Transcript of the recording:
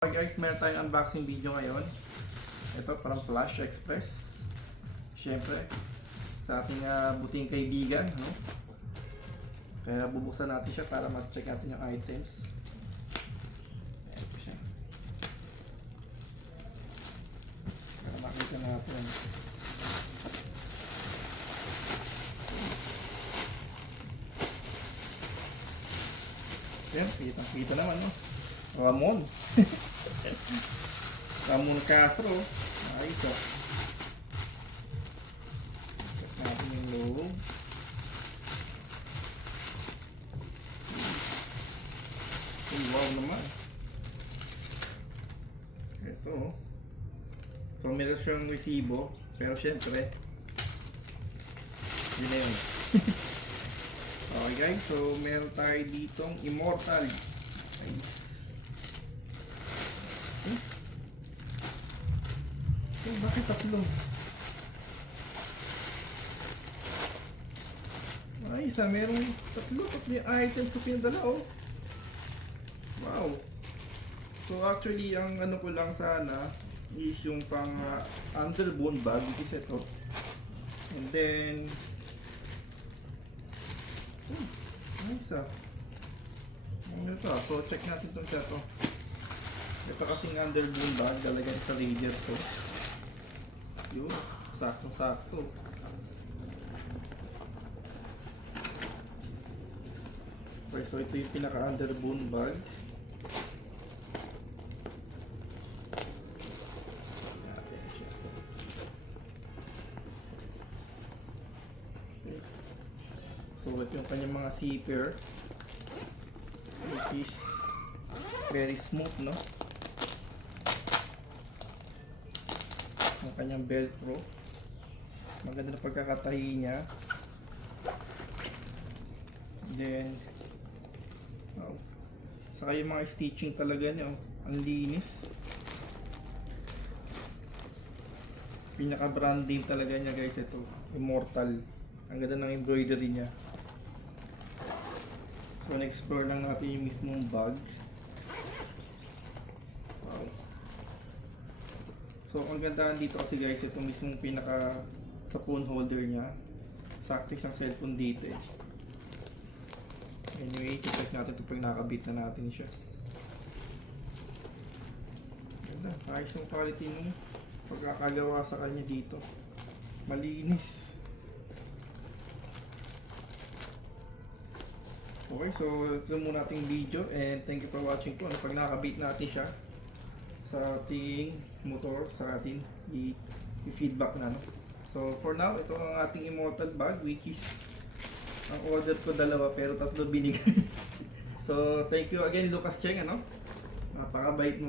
Okay guys, meron tayong unboxing video ngayon. Ito parang Flash Express. Siyempre, sa ating buting kaibigan, no? Kaya bubuksan natin siya para ma-check natin yung items. Ito siya. Para makita natin. Yan, kita naman, no? Ramon. Ramon Castro. Ayos o. Check natin yung loob. Wow naman. Ito o. So meron siyang resibo. Pero syempre yun na yun. Okay guys, so meron tayo ditong Immortal. Nice. Bakit tatlo? Ay, isa merong tatlo yung items ko pinadala oh. Wow. So actually ang ano ko lang sana is yung pang underbone bag, which is ito. And then nice ah. Ano ito? So check natin itong set oh. Ito kasing underbone bag, lalagyan sa Raider to. Yun, sakto-sakto. Okay, so ito yung pinaka-underbone bag. So ito yung kanyang mga zipper, which is very smooth, no? Ang kanyang velcro, maganda na pagkakatahi niya. Then oh, saka yung mga stitching talaga niya, ang linis. Pinaka brand name talaga niya guys, ito Immortal. Ang ganda ng embroidery niya. So na-explore lang natin yung mismong bag. Wow. So ang gandaan dito kasi guys, itong mismong pinaka sa phone holder niya. Sakto siyang cellphone dito eh. Anyway, check natin ito pag nakabit na natin siya. Ganda, ayos yung quality nung pagkakagawa sa kanya dito. Malinis. Okay, so ito muna ating video and thank you for watching po. Pag nakabit natin siya sa ating motor, sa ating i-feedback na, no? So for now, ito ang ating Immortal bag, which is ang order ko dalawa pero tatlo binigay. So thank you again Lucas Cheng, ano? Napakabait mo.